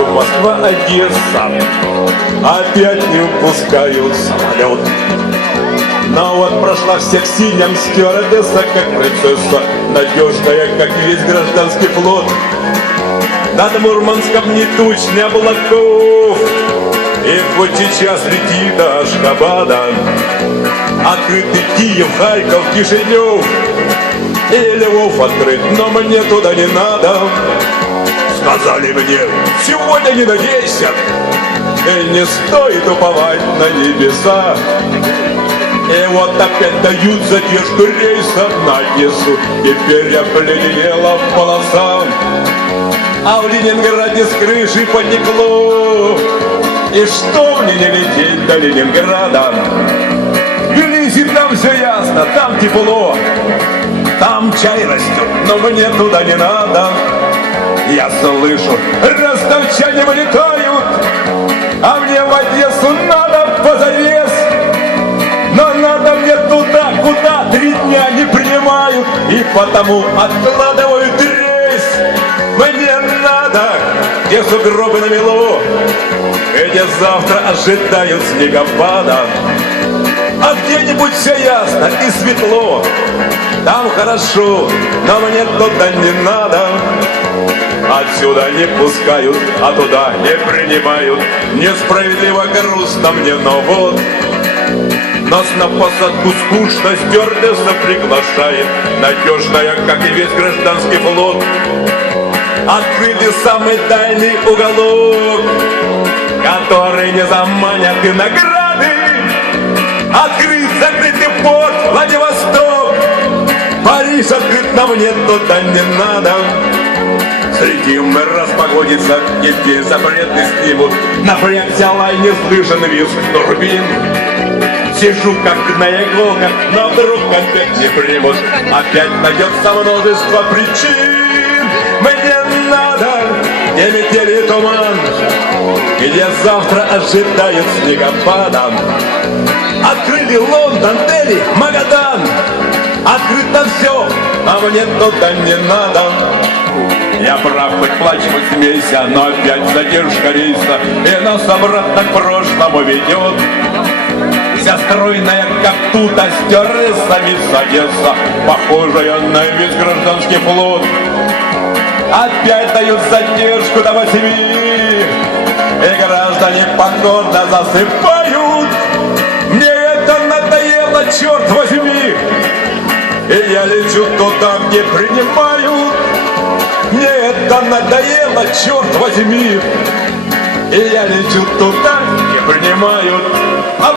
ночью Москва-Одесса. Опять не упускают самолет. Но вот прошла всех синям стюардесса, как принцесса, надежная, как весь гражданский флот. Над Мурманском ни туч, ни облаков, и хоть сейчас летит до Ашхабада, открытый Киев, Харьков, Кишинев, и Львов открыт, но мне туда не надо. Сказали мне, сегодня не надейся, и не стоит уповать на небеса. И вот опять дают задержку рейса на Одессу. Теперь я поледенела в полосах, а в Ленинграде с крыши потекло. И что мне не лететь до Ленинграда? В Тбилиси там все ясно, там тепло, там чай растет, но мне туда не надо. Я слышу, ростовчане вылетают, а мне в Одессу надо позарез. Но надо мне туда, куда 3 дня не принимают, и потому откладывают рейс. Мне надо, где сугробы намело, где завтра ожидают снегопада. А где-нибудь все ясно и светло, там хорошо, но мне туда не надо. Отсюда не пускают, а туда не принимают. Несправедливо грустно мне, но вот нас на посадку скучно стюардесса приглашает, надежная, как и весь гражданский флот. Открыли самый дальний уголок, который не заманят и награды. Открыт закрытый порт Владивосток, Париж открыт, но мне туда не надо. Следим, распогодится, нефть запреты снимут, напрягся лай, не слышен визг турбин. Сижу как на иголках, но вдруг опять не примут. Опять найдется множество причин. Мне надо, где метель и туман, где завтра ожидают снегопада. Открыли Лондон, Дели, Магадан. Открыто все, а мне туда не надо. Я прав, хоть плачь, хоть смейся, но опять задержка рейса, и нас обратно к прошлому ведет. Вся стройная, как тут, а стюардесса мисс Одесса, похожая на весь гражданский флот. Опять дают задержку до 8, и граждане покорно засыпают. Мне это надоело, черт возьми, и я лечу туда, где принимают. Мне это надоело, черт возьми, и я лечу туда, где принимают.